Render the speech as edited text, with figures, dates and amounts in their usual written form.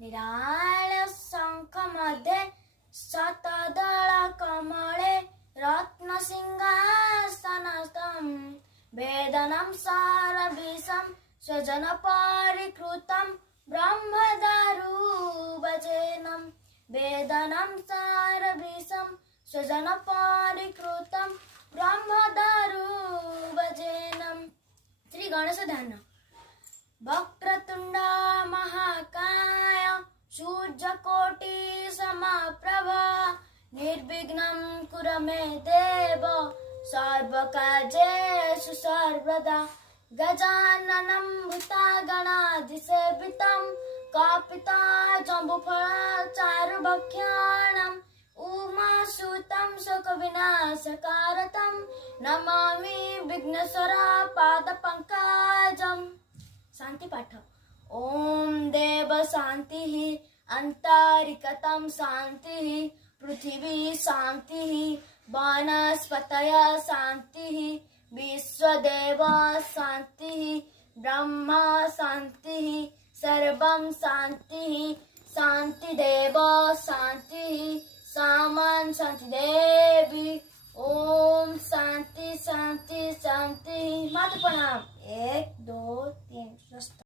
निराळ शंख मध्ये शतदळ कमळे रत्नसिंहासनस्थं वेदनं सारभीषं स्वजनपरिकृतं ब्रह्मदारुभजनं वेदनं सारभीषं स्वजनपरिकृतं ब्रह्मदारुभजनं। श्री गणेश ध्यान। वक्रतुंड महाकाय सूर्यकोटि समप्रभ निर्विघ्नं कुरु मे देव सर्वकार्येषु सर्वदा। गजाननं भूतगणाधिसेवितं कपितजम्बूफलचारुभक्षणं उमासुतं शोकविनाशकारतं नमामि विघ्नेश्वर पादपङ्कजम्। शांति पाठ। ओम देव शांति अंतरिकतम शांति पृथ्वी शांति वनस्पतय शांति विश्वदेव शांति ब्रह्म शांति सर्वं शांति शांतिदेव शांति सामन शांति देवी। ओम शांति शांति शांति। माता प्रणाम। 1 2 3